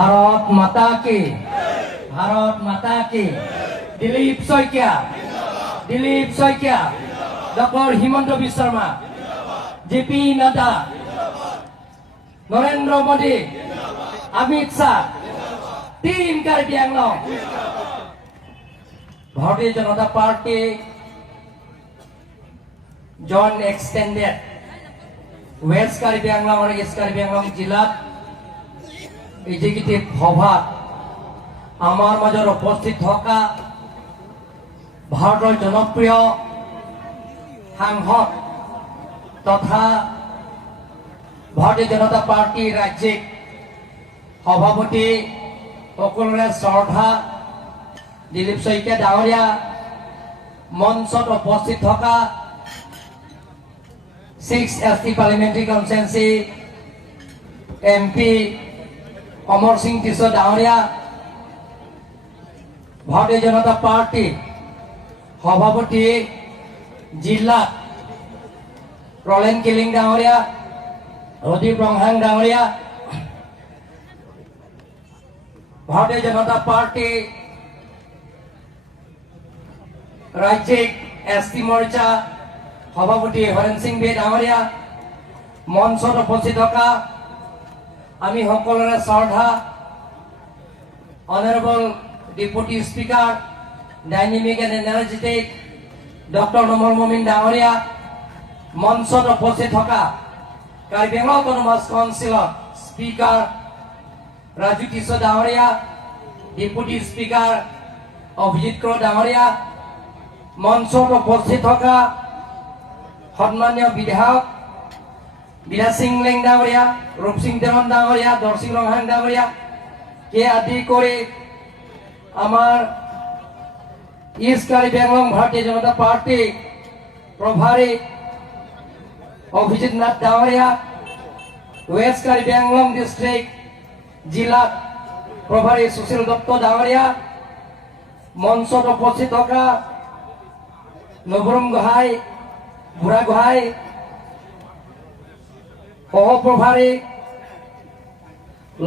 ভারত মাতা কি, ভারত মাতা কি। Dilip Saikia, Dilip Saikia, doctor Himanta Biswa Sarma, JP Nadda, Narendra Modi, Amit Shah, team Karbi Anglong. Bharatiya Janata Party জন এক্সটেন্ডেড ওয়েস্ট কাৰ্বি আংলং আৰু ইষ্ট কাৰ্বি আংলং জিলাত এক্সিকিউটিভ সভাত আমাৰ মাজত উপস্থিত থকা ভাৰতৰ জনপ্ৰিয় সাংসদ তথা ভাৰতীয় জনতা পাৰ্টি ৰাজ্যিক সভাপতি সকলোৰে শ্ৰদ্ধা দিলীপ শইকীয়া ডাঙৰীয়া, মঞ্চত উপস্থিত থকা 6 ST পাৰ্লিমেণ্টাৰী কনষ্টিটুৱেঞ্চি MP অমৰ সিং কিশোৰ ডাঙৰীয়া, ভাৰতীয় জনতা পাৰ্টি সভাপতি জিলা ৰলেন কিলিং ডাঙৰীয়া, ৰদীপ ৰংহাং ডাঙৰীয়া, ভাৰতীয় জনতা পাৰ্টি ৰাজ্যিক ST মৰ্চা সভাপতি হৰেণ সিং বে ডাঙৰীয়া, মঞ্চত উপস্থিত থকা আমি সকলোৰে শ্ৰদ্ধা honourable deputy speaker dynamic and energetic doctor Nomal Momin ডাঙৰীয়া, মঞ্চত উপস্থিত থকা কাৰ্বি আংলং অট'নমাছ কাউন্সিলৰ স্পিকাৰ ৰাজু কিশোৰ ডাঙৰীয়া, ডেপুটি স্পিকাৰ অভিজিৎ কৌৰ ডাঙৰীয়া, মঞ্চত উপস্থিত থকা সন্মানীয় বিধায়ক বিৰাজ সিং লেং ডাঙৰীয়া, ৰূপ সিং দেৱন ডাঙৰীয়া, দৰসিং ৰংহাং ডাঙৰীয়া কে আদি কৰি আমাৰ ইষ্ট কাৰ্বি আংলং ভাৰতীয় জনতা পাৰ্টি প্ৰভাৰী অভিজিৎ নাথ ডাঙৰীয়া, ৱেষ্ট কাৰ্বি আংলং ডিষ্ট্ৰিক্ট জিলাত প্ৰভাৰী সুশীল দত্ত ডাঙৰীয়া, মঞ্চত উপস্থিত থকা নবৰম গোহাঁই, বুঢ়া গোহাঁই, সহপ্ৰভাৰী,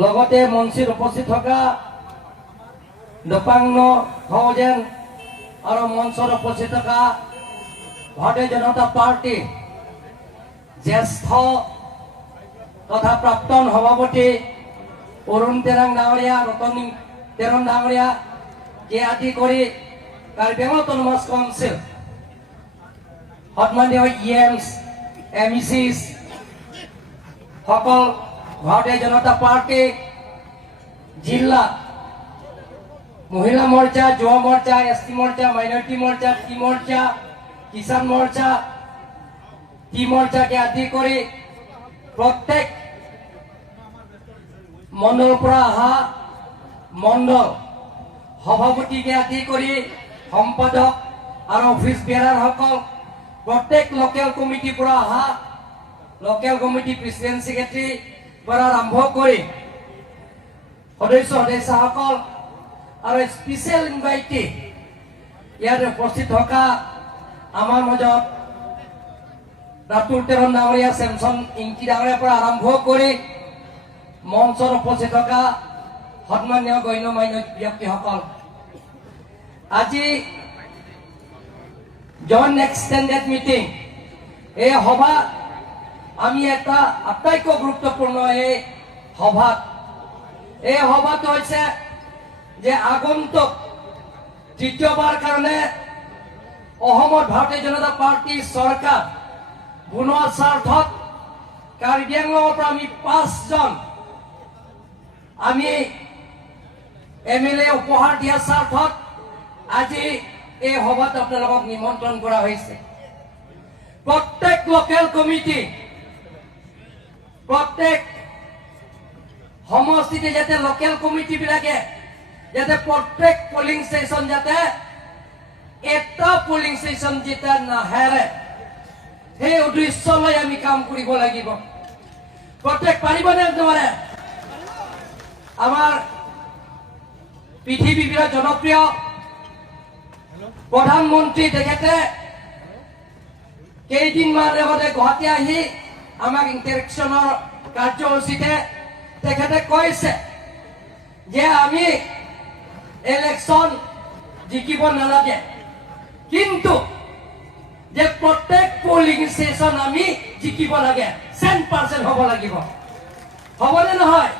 লগতে মঞ্চত উপস্থিত থকা দপাংন সহজেন আৰু মঞ্চত উপস্থিত থকা ভাৰতীয় জনতা পাৰ্টি জ্যেষ্ঠ তথা প্ৰাক্তন সভাপতি অৰুণ তেৰাং ডাঙৰীয়া, ৰতন তেৰণ ডাঙৰীয়া কে আদি কৰি কাৰ্বি আংলং অট'নমাছ কাউন্সিল সন্মানীয় EMs, MECs সকল ভাৰতীয় জনতা পাৰ্টি জিলা মহিলা মৰ্চা, যুৱ মৰ্চা, ST মৰ্চা, মাইনৰিটি মৰ্চা, টি মৰ্চা, কিষাণ মৰ্চা, টি মৰ্চাকে আদি কৰি প্ৰত্যেক মণ্ডলৰ পৰা অহা মণ্ডল সভাপতিকে আদি কৰি সম্পাদক আৰু অফিচ বেয়াৰাৰসকল, প্ৰত্যেক লোকেল কমিটিৰ পৰা অহা লোকেল কমিটি প্ৰেচিডেণ্ট ছেক্ৰেটাৰী পৰা আৰম্ভ কৰি সদস্যসকল আৰু স্পেচিয়েল ইনভাইটি ইয়াত উপস্থিত থকা আমাৰ মাজত ৰাতুল তেৰণ ডাঙৰীয়া, চেমচন ইংকি ডাঙৰীয়াৰ পৰা আৰম্ভ কৰি মঞ্চত উপস্থিত থকা সন্মানীয় গণ্য মান্য ব্যক্তিসকল, আজি জন এক্সটেণ্ডেড মিটিং এই সভা আমি এটা আটাইতকৈ গুৰুত্বপূৰ্ণ এই সভাত, এই সভাটো হৈছে যে আগন্তুক তৃতীয়বাৰ কাৰণে অসমত ভাৰতীয় জনতা পাৰ্টি চৰকাৰ বনোৱাৰ স্বাৰ্থত কাৰ্বি আংলঙৰ পৰা আমি 5জন আমি MLA উপহাৰ দিয়াৰ স্বাৰ্থত আজি এই সভাত আপোনালোকক নিমন্ত্ৰণ কৰা হৈছে। প্ৰত্যেক লোকেল কমিটি, প্ৰত্যেক সমষ্টিতে যাতে লোকেল কমিটি বিলাকে যাতে প্ৰত্যেক পলিং ষ্টেচন যাতে এটা পলিং ষ্টেচন যেতিয়া নাহেৰে সেই উদ্দেশ্যলৈ আমি কাম কৰিব লাগিব। প্ৰত্যেক পাৰিবনে নোৱাৰে? আমাৰ পৃথিৱীৰ বিৰাট জনপ্ৰিয় প্ৰধানমন্ত্ৰী তেখেতে কেইদিনমান আগতে গুৱাহাটী আহি আমাক ইণ্টাৰেকশ্যনৰ কাৰ্যসূচীতে তেখেতে কৈছে যে আমি ইলেকশন জিকিব নালাগে, কিন্তু যে প্রত্যেক পোলিং স্টেশন আমি জিকিব লাগে 100% হ'ব লাগিব। হ'বনে নহয়?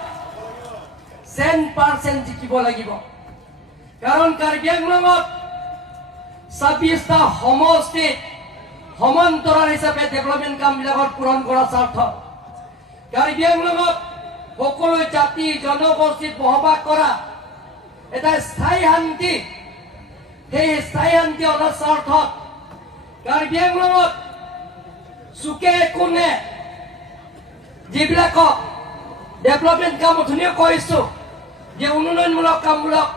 100% জিকিব লাগিব। কাৰণ কাৰ্বি আংলঙত 26টা সমষ্টিত সমান্তৰাল হিচাপে ডেভেলপমেণ্ট কামবিলাকৰ পূৰণ কৰা স্বাৰ্থ, কাৰ্বি আংলঙত সকলো জাতি জনগোষ্ঠীত বসবাস কৰা এটা স্থায়ী শান্তি, সেই স্থায়ী শান্তি অনাৰ স্বাৰ্থত কাৰ্বি আংলঙত চুকে কোণে যিবিলাক ডেভেলপমেণ্ট কাম অথনিও কৈছো যে উন্নয়নমূলক কামবিলাক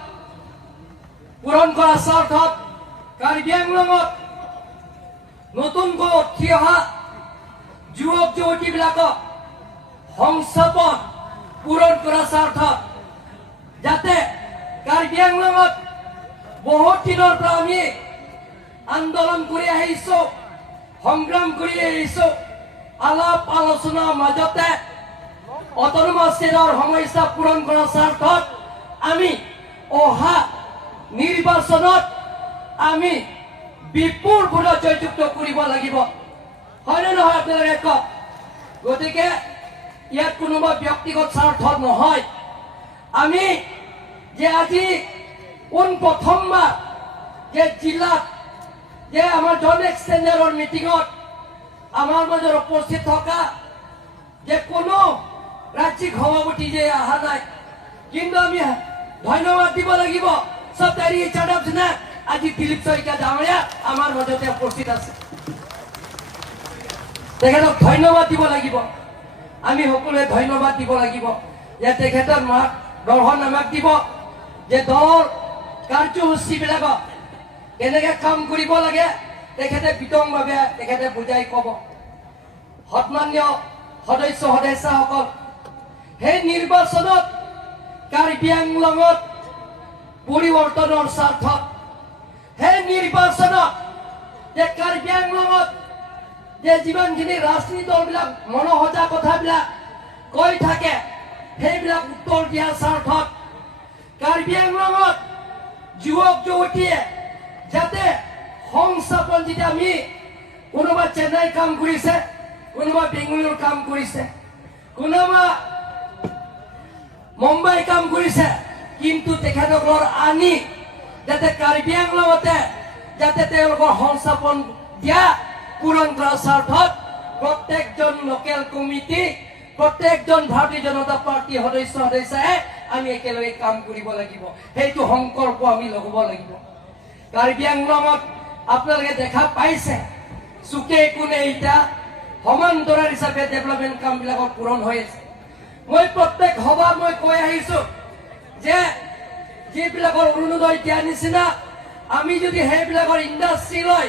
পূৰণ কৰাৰ স্বাৰ্থত কাৰ্বি আংলঙত নতুনকৈ উঠি অহা যুৱক যুৱতীবিলাকক সংস্থাপন পূৰণ কৰাৰ স্বাৰ্থত, যাতে কাৰ্বি আংলঙত বহুত দিনৰ পৰা আমি আন্দোলন কৰি আহিছো, সংগ্ৰাম কৰি আহিছো, আলাপ আলোচনাৰ মাজতে অটনমাস ষ্টেটৰ সমস্যা পূৰণ কৰাৰ স্বাৰ্থত আমি অহা নিৰ্বাচনত আমি বিপুল ভোটত জয়যুক্ত কৰিব লাগিব। হয়নে নহয় আপোনালোকে কওক? গতিকে ইয়াত কোনোবা ব্যক্তিগত স্বাৰ্থ নহয়। আমি যে আজি প্ৰথমবাৰ যে জিলাত যে আমাৰ জন এক্সটেণ্ডাৰৰ মিটিঙত আমাৰ মাজত উপস্থিত থকা যে কোনো ৰাজ্যিক সভাপতি যে অহা নাই, কিন্তু আমি ধন্যবাদ দিব লাগিব। সব দাঁড়িয়ে চাড়াবছে না, আজি দিলীপ শইকীয়া ডাঙৰীয়া আমাৰ মাজতে উপস্থিত আছে, তেখেতক ধন্যবাদ দিব লাগিব। আমি সকলোৱে ধন্যবাদ দিব লাগিব যে তেখেতৰ মাক দৰ্শন আমাক দিব যে দলৰ কাৰ্যসূচীবিলাকক কেনেকে কাম কৰিব লাগে, তেখেতে বিতংভাৱে তেখেতে বুজাই ক'ব। সন্মানীয় সদস্য সদস্যসকল, সেই নিৰ্বাচনত কাৰ্বি আংলঙত পৰিৱৰ্তনৰ স্বাৰ্থত, সেই নিৰ্বাচনত যে কাৰ্বি আংলঙত যে যিমানখিনি ৰাজনীতি দলবিলাক মনোসজা কথাবিলাক কৈ থাকে, সেইবিলাক উত্তৰ দিয়াৰ স্বাৰ্থত কাৰ্বি আংলঙত যুৱক যুৱতীয়ে যাতে সংস্থাপন, যেতিয়া আমি কোনোবা চেন্নাই কাম কৰিছে, কোনোবা বেংগলোৰ কাম কৰিছে, কোনোবা মুম্বাই কাম কৰিছে, কিন্তু তেখেতসকলৰ আনি যাতে কাৰ্বি আংলঙতে যাতে তেওঁলোকৰ সংস্থাপন দিয়া পূৰণ কৰাৰ স্বাৰ্থত প্ৰত্যেকজন লোকেল কমিটি, প্ৰত্যেকজন ভাৰতীয় জনতা পাৰ্টীৰ সদস্যই আমি একেলগে কাম কৰিব লাগিব। সেইটো সংকল্প আমি ল'ব লাগিব। কাৰ্বি আংলঙত আপোনালোকে দেখা পাইছে চুকে কোণে এতিয়া সমান্তৰাল হিচাপে ডেভেলপমেণ্ট কামবিলাকৰ পূৰণ হৈ আছে। মই প্ৰত্যেক সভা মই কৈ আহিছো যে যিবিলাকৰ অৰুণোদয় দিয়া নিচিনা আমি যদি সেইবিলাকৰ ইণ্ডাষ্ট্ৰী লৈ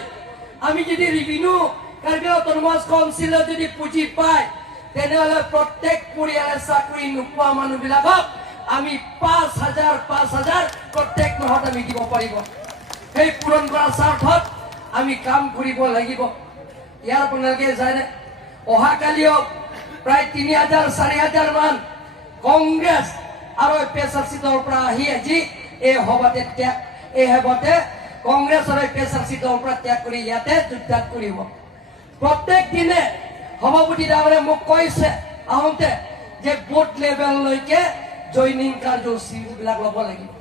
আমি যদি ৰেভিনিউ কাৰ্বি অটনমাস কাউন্সিলত যদি পুঁজি পায়, তেনেহ'লে প্ৰত্যেক পৰিয়ালে চাকৰি নোপোৱা মানুহবিলাকক আমি 5,000 প্ৰত্যেক মাহত আমি দিব পাৰিব। সেই পূৰণ কৰাৰ স্বাৰ্থত আমি কাম কৰিব লাগিব। ইয়াৰ আপোনালোকে জানে অহাকালিও প্ৰায় 3,000-4,000 মান কংগ্ৰেছ আৰু পেচাৰচিতৰ পৰা আহি আজি এই সভাতে কংগ্ৰেছ আৰু পেচাৰচিতৰ পৰা ত্যাগ কৰি ইয়াতে যোগদান কৰিব। প্ৰত্যেক দিনে সভাপতি ডাঙৰে মোক কৈছে আহোঁতে যে বুথ লেভেললৈকে জইনিং কাৰ্যসূচীবিলাক ল'ব লাগিব।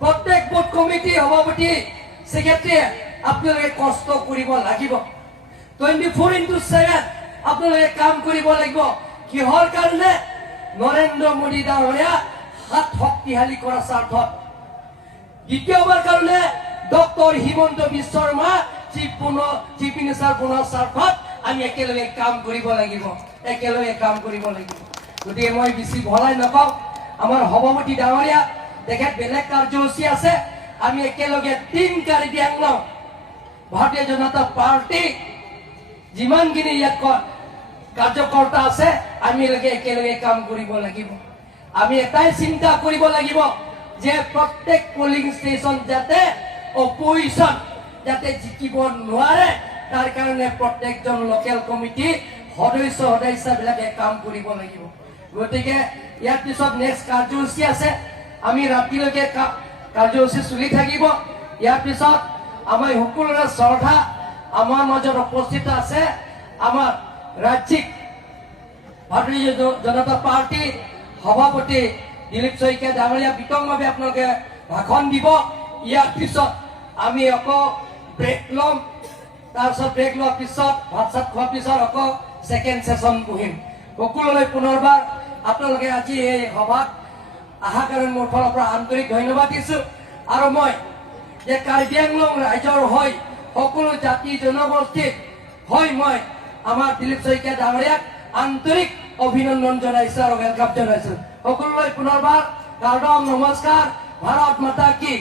প্ৰত্যেক বুথ কমিটি সভাপতি ছেক্ৰেটাৰীয়ে আপোনালোকে কষ্ট কৰিব লাগিব। 24/7 আপোনালোকে কাম কৰিব লাগিব। কিহৰ কাৰণে? নৰেন্দ্ৰ মোদী ডাঙৰীয়া হাত শক্তিশালী কৰাৰ স্বাৰ্থত। দ্বিতীয়বাৰ কাৰণে doctor Himanta Biswa Sarma chief minister বনোৱাৰ স্বাৰ্থত আমি একেলগে কাম কৰিব লাগিব, একেলগে কাম কৰিব লাগিব। গতিকে মই বেছি ভলাই নকওঁ, আমাৰ সভাপতি ডাঙৰীয়া তেখেত বেলেগ কাৰ্যসূচী আছে। আমি একেলগে টিম কাৰ্বি আংলং ভাৰতীয় জনতা পাৰ্টি যিমানখিনি ইয়াত কাৰ্যকৰ্তা আছে, আমি একেলগে কাম কৰিব লাগিব। আমি এটাই চিন্তা কৰিব লাগিব যে প্ৰত্যেক পলিং ষ্টেচন যাতে অপজিশ্যন যাতে জিকিব নোৱাৰে, তাৰ কাৰণে প্ৰত্যেকজন লোকেল কমিটি সদস্যবিলাকে কাম কৰিব লাগিব। গতিকে ইয়াৰ পিছত নেক্সট কাৰ্যসূচী আছে। আমি ৰাতিলৈকে কাৰ্যসূচী চলি থাকিব। ইয়াৰ পিছত আমাৰ সকলোৰে শ্ৰদ্ধা আমাৰ মাজত উপস্থিত আছে আমাৰ ৰাজ্যিক ভাৰতীয় জনতা পাৰ্টিৰ সভাপতি দিলীপ শইকীয়া ডাঙৰীয়া বিতংভাৱে আপোনালোকে ভাষণ দিব। ইয়াৰ পিছত আমি আকৌ ব্ৰেক ল'ম। তাৰপিছত ব্ৰেক লোৱাৰ পিছত ভাত চাত খোৱাৰ পিছত আকৌ ছেকেণ্ড ছেশ্যন বহিম। সকলোলৈ পুনৰবাৰ আপোনালোকে আজি এই সভাত অহাৰ কাৰণে মোৰ ফালৰ পৰা আন্তৰিক ধন্যবাদ দিছোঁ। আৰু মই যে কাৰ্বি আংলং ৰাইজৰ হৈ সকলো জাতি জনগোষ্ঠীৰ হৈ মই আমাৰ দিলীপ শইকীয়া ডাঙৰীয়াক আন্তৰিক অভিনন্দন জনাইছোঁ আৰু ৱেলকাম জনাইছোঁ। সকলোলৈ পুনৰবাৰ কাৰ্ডম নমস্কাৰ। ভাৰত মাতা কি